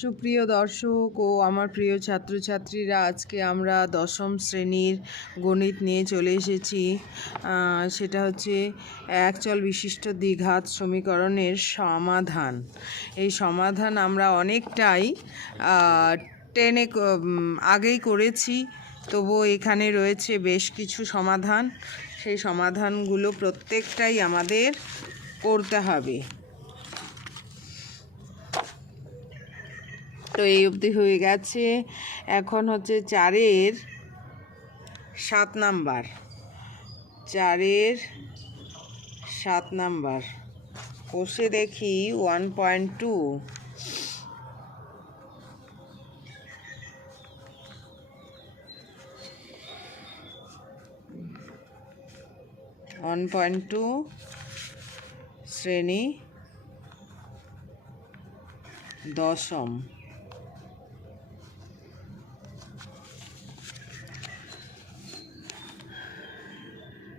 সুপ্রিয় দর্শক ও আমার প্রিয় ছাত্রছাত্রীরা, আজকে আমরা দশম শ্রেণীর গণিত নিয়ে চলে এসেছি। সেটা হচ্ছে একচল বিশিষ্ট দ্বিঘাত সমীকরণের সমাধান। এই সমাধান আমরা অনেকটাই টেনে আগেই করেছি, তবুও এখানে রয়েছে বেশ কিছু সমাধান। সেই সমাধানগুলো প্রত্যেকটাই আমাদের করতে হবে। তো এই অবধি হয়ে গেছে। এখন হচ্ছে 4-এর 7 নাম্বার। 4-এর 7 নাম্বার কষে দেখি 1.2। 1.2 শ্রেণী দশম।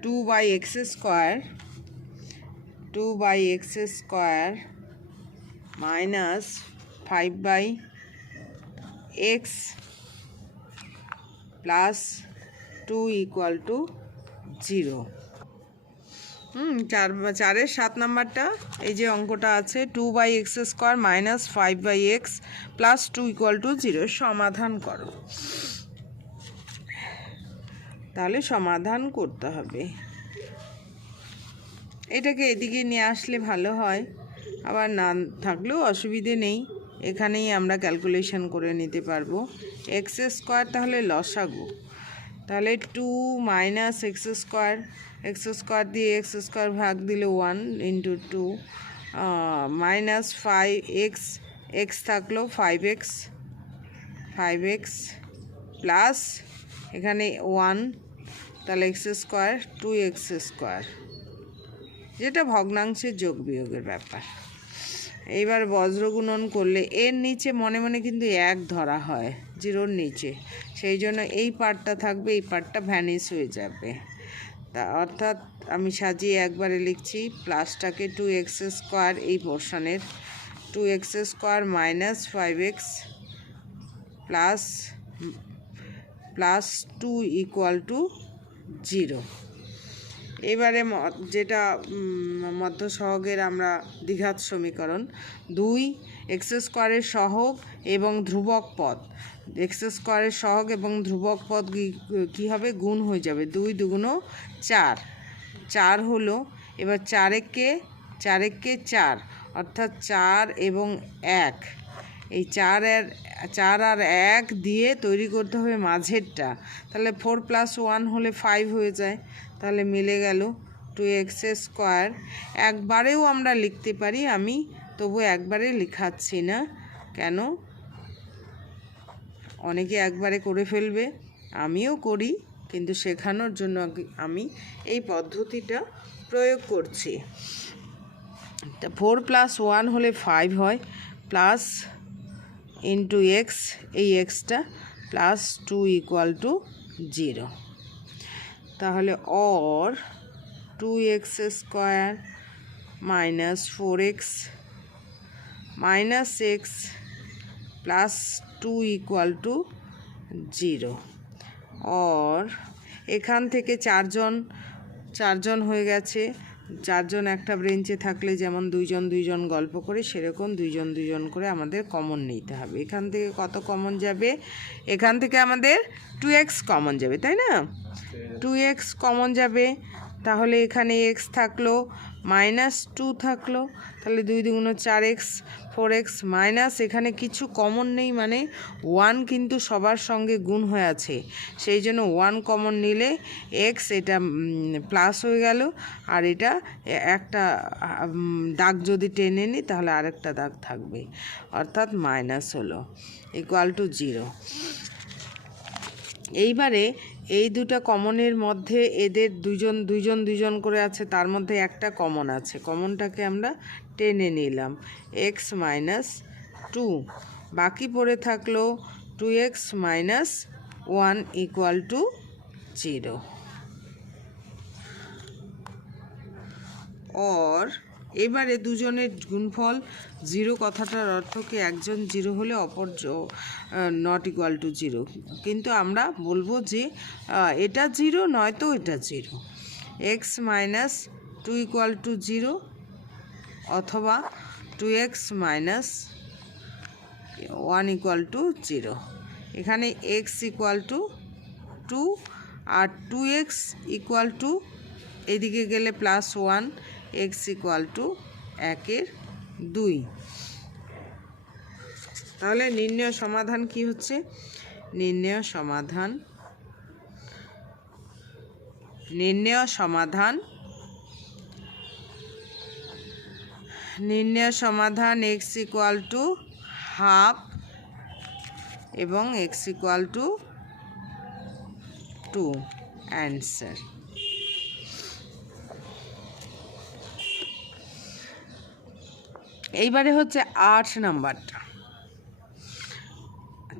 2/x square minus 5/x plus 2 equal to 0। 4-এর 7 নাম্বারটা, এই যে অঙ্কটা আছে 2/x square minus 5/x plus 2 equal to 0 সমাধান করো। তাহলে সমাধান করতে হবে। এটাকে এদিকে নিয়ে আসলে ভালো হয়, আবার না থাকলেও অসুবিধে নেই, এখানেই আমরা ক্যালকুলেশন করে নিতে পারবো। এক্স স্কোয়ার তাহলে লসাগু, তাহলে 2 minus x স্কোয়ার দিয়ে এক্স স্কোয়ার ভাগ দিলে 1 into 2 minus 5x, এক্স থাকলো 5x প্লাস এখানে 1, তাহলে এক্স স্কোয়ার 2x স্কোয়ার, যেটা ভগ্নাংশের যোগ বিয়োগের ব্যাপার। এইবার বজ্রগুণন করলে এর নিচে মনে মনে কিন্তু 1 ধরা হয় 0-র নিচে, সেই জন্য এই পার্টটা থাকবে, এই পার্টটা ভ্যানিশ হয়ে যাবে। তা অর্থাৎ আমি সাজিয়ে একবারে লিখছি, প্লাসটাকে 2x স্কোয়ার এই পোর্শনের 2x square minus 5x plus 2 equal to 0। এবারে যেটা মধ্য সহগের আমরা দ্বিঘাত সমীকরণ, 2x স্কোয়ারের সহগ এবং ধ্রুবক পদ, এক্স স্কোয়ারের সহগ এবং ধ্রুবক পদ কী হবে, গুণ হয়ে যাবে। 2 2 4 হলো। এবার 4 একে 4, অর্থাৎ 4 এবং 1, এই 4 আর 1 দিয়ে তৈরি করতে হবে মাঝেরটা, তাহলে 4 + 1 হলে 5 হয়ে যায়, তাহলে মিলে গেল 2x স্কোয়ার। একবারেও আমরা লিখতে পারি, আমি তবু একবারে লিখাচ্ছি না, কেন, অনেকে একবারে করে ফেলবে, আমিও করি, কিন্তু শেখানোর জন্য আমি এই পদ্ধতিটা প্রয়োগ করছি। 4 + 1 হলে 5 হয়, প্লাস ইন্টু এক্স, এই এক্সটা প্লাস 2 ইকুয়াল টু 0। তাহলে or 2x square minus 4x minus x plus 2 equal to 0। Or এখান থেকে 4জন হয়ে গেছে, 4জন একটা ব্রেঞ্চে থাকলে যেমন 2জন গল্প করে, সেরকম 2জন করে আমাদের কমন নিতে হবে। এখান থেকে কত কমন যাবে, এখান থেকে আমাদের 2x কমন যাবে, তাই না, 2x কমন যাবে। তাহলে এখানে x থাকলো, মাইনাস 2 থাকলো, তাহলে 2 2 4x 4x মাইনাস, এখানে কিছু কমন নেই, মানে 1 কিন্তু সবার সঙ্গে গুণ হয়ে আছে, সেই জন্য 1 কমন নিলে x এটা প্লাস হয়ে গেল, আর এটা একটা দাগ যদি টেনে নিই তাহলে আরেকটা দাগ থাকবে, অর্থাৎ মাইনাস হলো, ইকুয়াল টু 0। এইবারে এই দুটো কমনের মধ্যে এদের দুজন করে আছে, তার মধ্যে একটা কমন আছে, কমনটাকে আমরা টেনে নিলাম, x - 2, বাকি পড়ে থাকলো 2x - 1 ইকুয়াল টু 0। और এবারে দুজনের গুণফল 0 কথাটার অর্থ কি একজন 0 হলে অপর নট ইকুয়াল টু 0, কিন্তু আমরা বলবো যে এটা 0 নয়তো এটা 0। এক্স মাইনাস 2 ইকুয়াল টু 0 অথবা 2x মাইনাস 1 ইকুয়াল টু 0। এখানে x ইকুয়াল টু 2 আর 2x ইকুয়াল টু এদিকে গেলে প্লাস 1, x ইকুয়াল টু 1/2। তাহলে নির্ণয় সমাধান কি হচ্ছে? নির্ণয় সমাধান x ইকুয়াল টু হাফ এবং x ইকুয়াল টু 2 অ্যান্সার। এইবারে হচ্ছে 8 নাম্বারটা,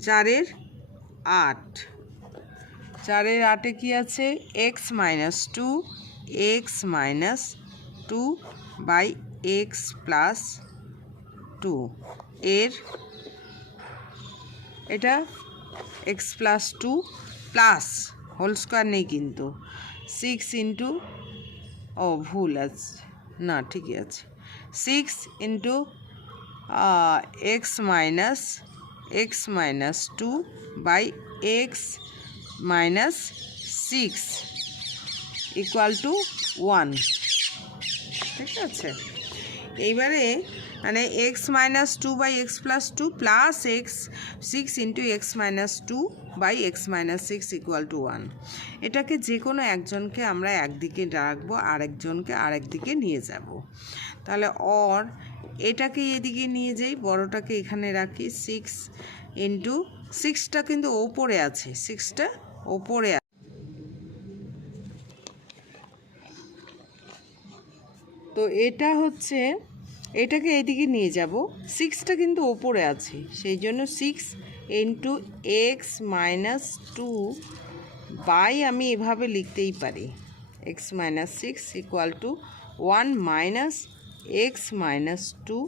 4-এর 8। 4-এর 8-এ কি আছে? x minus 2 by x plus 2 এর এটা x plus 2 plus whole square নেই কিন্তু 6 ইন্টু ভুল আছে, না ঠিকই আছে, 6 into x minus 2 by x minus 6 equal to 1। ঠিক আছে, এইবারে মানে x minus 2 by x plus 2 plus x 6 into x minus 2 by x minus 6 equal to 1। এটাকে যে কোনো একজনকে আমরা একদিকে রাখবো, আরেকজনকে আরেক দিকে নিয়ে যাব। তাহলে অর এটাকে এদিকে নিয়ে যাই, বড়টাকে এখানে রাখি। 6 ইন্টু 6টা কিন্তু ওপরে আছে, 6টা ওপরে আছে, তো এটা হচ্ছে এটাকে এদিকে নিয়ে যাব। 6টা কিন্তু ওপরে আছে, সেই জন্য 6 ইন্টু এক্স মাইনাস 2 বাই আমি এভাবে লিখতেই পারি x minus 6 equal to 1 minus x minus 2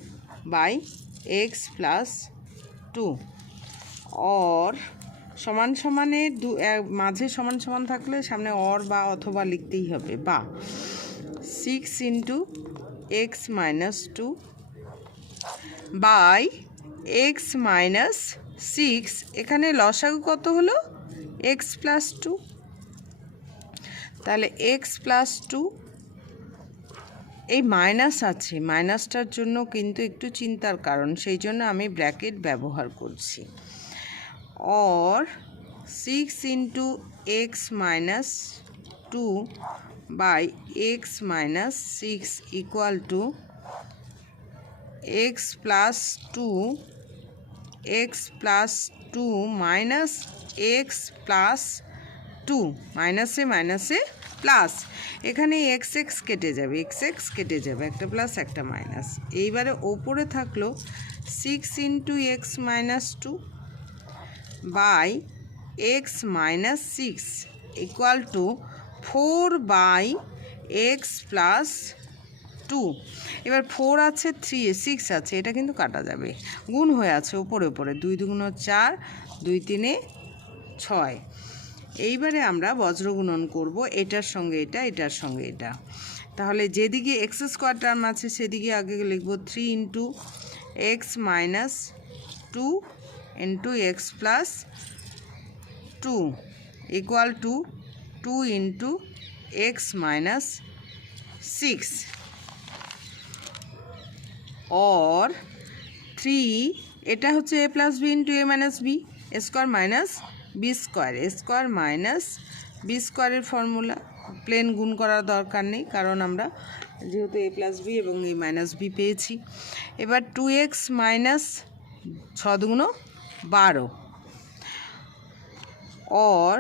by x plus 2। Or সমান সমানে মাঝে সমান সমান থাকলে সামনে অর বা অথবা লিখতেই হবে, বা 6 into x minus 2 by x minus 6, এখানে লসাগু কত হলো? X plus 2। তাহলে এক্স প্লাস 2, এই মাইনাস আছে, মাইনাসটার জন্য কিন্তু একটু চিন্তার কারণ, সেই জন্য আমি ব্র্যাকেট ব্যবহার করছি। Or 6 into x minus 2 by x minus 6 equal to x plus 2 minus x plus 2, মাইনাসে মাইনাসে প্লাস, এখানে এক্স এক্স কেটে যাবে, একটা প্লাস একটা মাইনাস। এইবারে ওপরে থাকলো 6 into x minus 2 by x minus 6 equal to 4 by x plus 2। এবার 4 আছে, 6 আছে, এটা কিন্তু কাটা যাবে, গুণ হয়ে আছে উপরে উপরে, 2 2 4, 2 3 6। এইবারে আমরা বজ্রগুণন করব, এটার সঙ্গে এটা, এটার সঙ্গে এটা। তাহলে যেদিকে এক্স স্কোয়ার টার্ম আছে সেদিকে আগে লিখব 3 into x minus 2 into X plus 2 equal to 2 into x minus 6। Or 3, এটা হচ্ছে A plus B into A minus B square minus B square, minus B স্কোয়ারের ফর্মুলা, প্লেন গুণ করার দরকার নেই কারণ আমরা যেহেতু এ প্লাস বি এবং এ মাইনাস বি পেয়েছি। এবার 2x মাইনাস 6 2 12, অর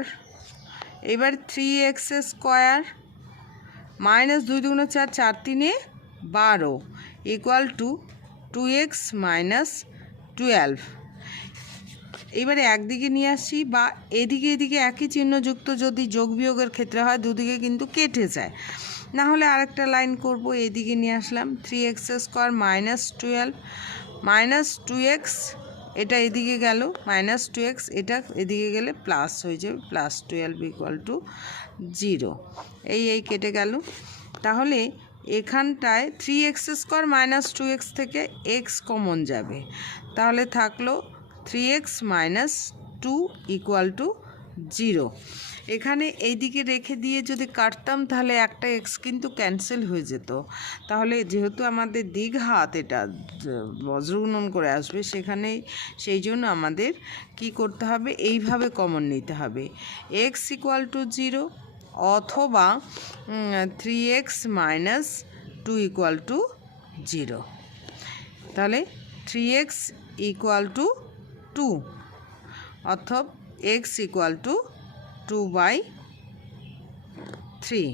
এবার 3x square minus 2 2 4, 4 3 12 equal to 2x minus 12। এবারে একদিকে নিয়ে আসি, বা এদিকে এদিকে একই চিহ্ন যুক্ত যদি যোগ বিয়োগের ক্ষেত্রে হয় দুদিকে কিন্তু কেটে যায়, না হলে আরেকটা লাইন করব, এইদিকে নিয়ে আসলাম 3x² -12 -2x, এটা এদিকে গেল -2x, এটা এদিকে গেলে প্লাস হয়ে যাবে, +12 = 0। এই কেটে গেল। তাহলে এখানটায় 3x² -2x থেকে x কমন যাবে, তাহলে থাকলো 3x - 2 = 0। এখানে এইদিকে রেখে দিয়ে যদি কাটতাম তাহলে একটা x কিন্তু ক্যান্সেল হয়ে যেত। তাহলে যেহেতু আমাদের দ্বিঘাত, এটা বজ্রগুণন করে আসবে, সেখানেই সেই জন্য আমাদের কি করতে হবে, এইভাবে কমন নিতে হবে, x = 0 অথবা 3x - 2 = 0। তাহলে 3x = 2 অথবা x = 2/3।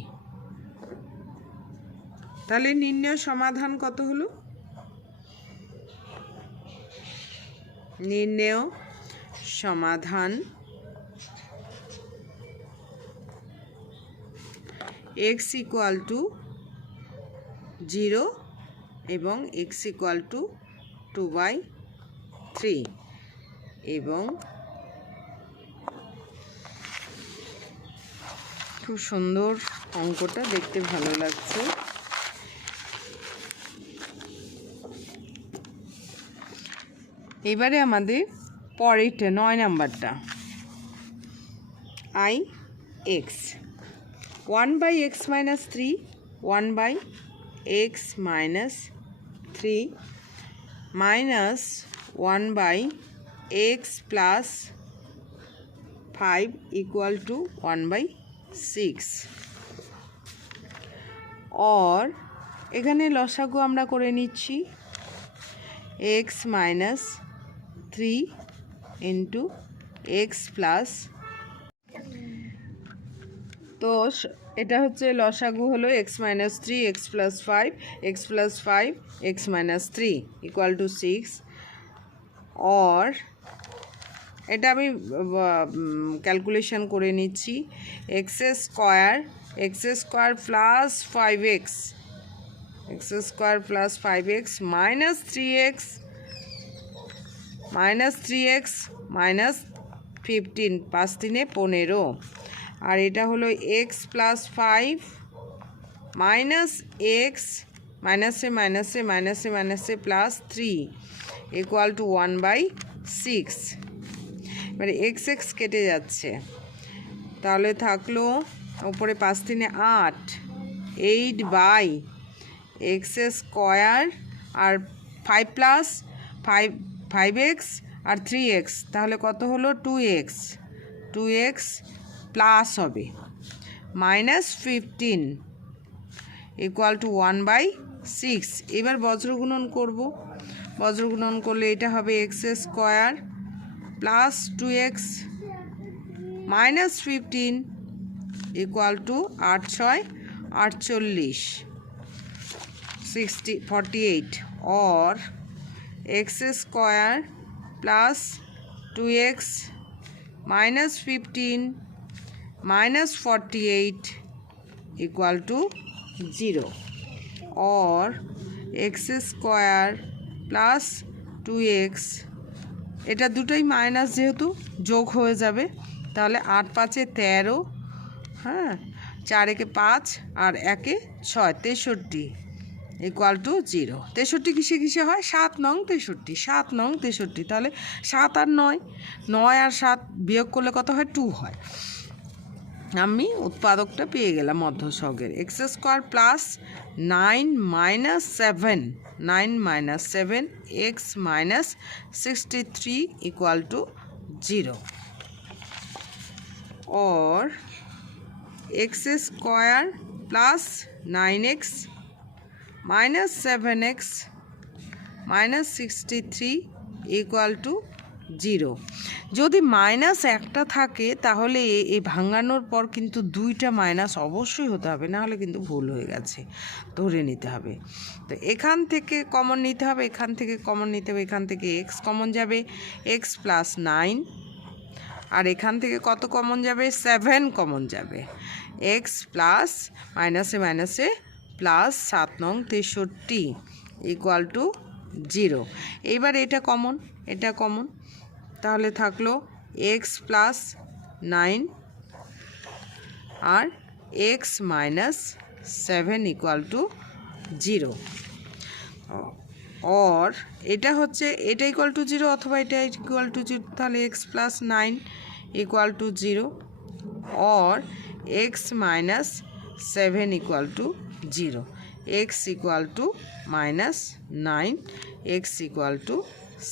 তাহলে নির্ণয় সমাধান কত হলো? নির্ণয় সমাধান x = 0 এবং x = 2/3 এবং খুব সুন্দর অঙ্কটা, দেখতে ভালো লাগছে। এবারে আমাদের পরেরটা 9 নাম্বারটা, ix 1/x - 3 1/x - 3 -1/x + 5 = 1/6। और এখানে লসাগু আমরা করে নিচ্ছি x - 3 × x প্লাস, তো এটা হচ্ছে লসাগু হলো x - 3 x + 5 x + 5 x - 3 = 6। और এটা আমি ক্যালকুলেশন করে নিচ্ছি, x² + 5x -3x - 15 5 × 3 = 15। আর এটা হলো x + 5 -x -এ +3 = 1/6। এবারে x কেটে যাচ্ছে, তাহলে থাকলো উপরে 5 × 3 = 8 8/x² আর 5 + 5x আর 3x, তাহলে কত হলো 2x প্লাস হবে -15 = 1/6। এবার বজ্রগুণন করব, বজ্রগুণন করলে এটা হবে x² + 2x -15 = 8×6 = 48 48। और x² + 2x -15 -48 = 0। और x² + 2x, এটা দুটোই মাইনাস, যেহেতু যোগ হয়ে যাবে, তাহলে 8 × 5 = 13, হ্যাঁ, 4 × 5 আর 1 × 6 = 63 = 0। 63 কিসে হয়? 7 নং 63, 7 নং 63। তাহলে 7 আর 9, 9 আর 7 বিয়োগ করলে কত হয়? 2 হয়। আমি উৎপাদকটা পেয়ে গেলাম মধ্যসহগের। x² + 9 - 7 x - 63 = 0। और x² + 9x - 7x - 63 = 0। যদি মাইনাস একটা থাকে তাহলে এই ভাঙানোর পর কিন্তু দুইটা মাইনাস অবশ্যই হতে হবে, না হলে কিন্তু ভুল হয়ে গেছে, ধরে নিতে হবে। তো এখান থেকে কমন নিতে হবে, এখান থেকে কমন নিতে হবে, এখান থেকে x কমন যাবে, x + 9, আর এখান থেকে কত কমন যাবে? 7 কমন যাবে। এক্স প্লাস মাইনাসে মাইনাসে প্লাস 7 নং 63 ইকুয়াল টু 0। এইবার এটা কমন, তাহলে থাকলো এক্স প্লাস 9 আর এক্স মাইনাস 7 ইকুয়াল টু 0। और এটা হচ্ছে এটা ইকুয়াল টু 0 অথবা এটা ইকুয়াল টু 0, তাহলে এক্স প্লাস 9 ইকুয়াল টু 0 और x minus 7 equal to 0। X equal to minus 9, x equal to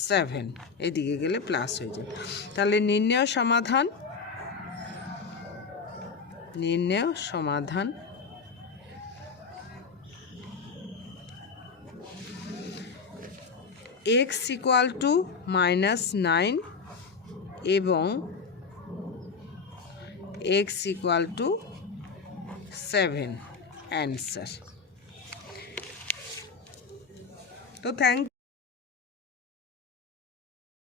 7, এদিকে গেলে প্লাস হয়ে যাবে। তাহলে নির্ণেয় সমাধান এক্স ইকুয়াল টু মাইনাস 9 এবং এক্স ইকুয়াল টু 7 অ্যান্সার। তো থ্যাংক